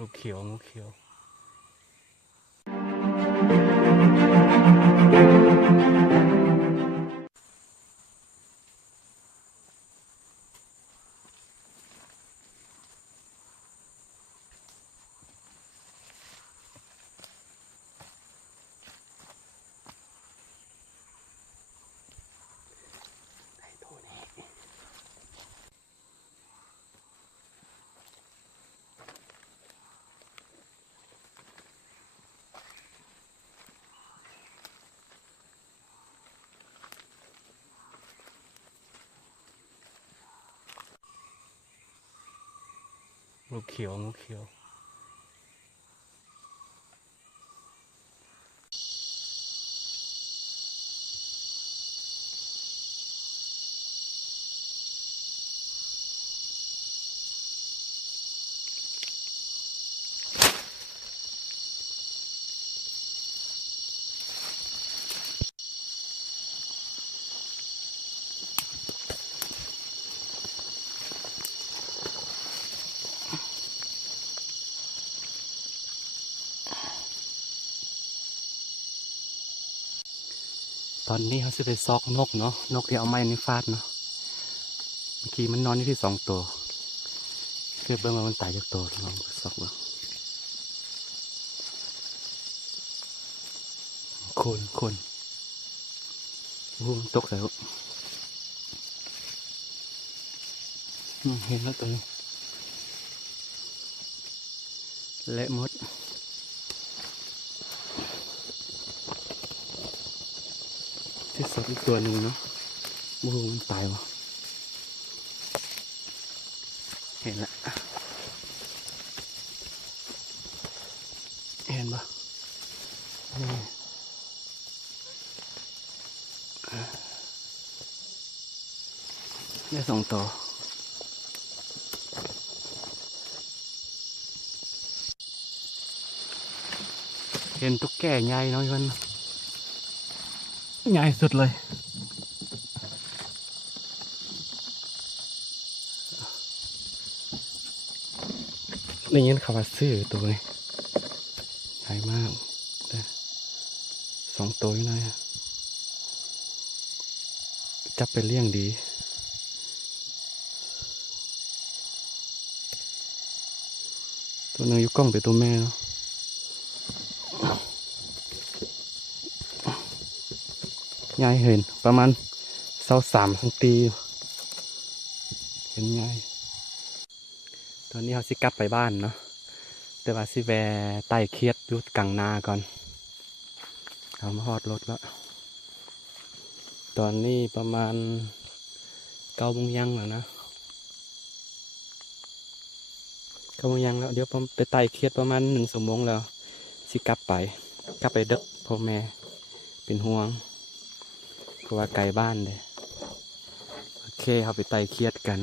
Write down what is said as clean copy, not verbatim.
งูเขียวงูเขียวงูเขียวงูเขียวตอนนี้เขาจะไปซอกนกเนาะนกที่เอาไม้นี่ฟาดเนาะเมื่อกี้มันนอนอยู่ที่2 ตัวเพื่อเบิ่งว่ามันตายจากตัวลองซอกบ้างคนมันตกแล้วเห็นแล้วตัวนี้เละหมดที่สดอีกตัวหนึ่งเนาะมันตายวะเห็นละเห็นปะได้2 ตัวเห็นตุ๊กแกใหญ่เนาะมันใหญ่สุดเลยนี่ยันเขาว่าซื้อตัวนี้ใหญ่มากแต่2 ตัวอยู่นะจับไปเลี้ยงดีตัวนึงอยู่กล้องเป็นตัวแม่เนาะใหญ่เห็นประมาณ23 cmเห็นใหญ่ตอนนี้เขาสิกลับไปบ้านเนาะแต่ว่าสิแวะไต่เคียดยุดกลางนาก่อนเอามาฮอดรถแล้วตอนนี้ประมาณ9 โมงยังแล้วนะ9 โมงยังแล้วเดี๋ยวผมไปไต่เคียดประมาณ1 ชั่วโมงแล้วสิกลับไปเด็กพ่อแม่เป็นห่วงเพราะว่าไกลบ้านเลยโอเคเขาไปไต่เคียดกัน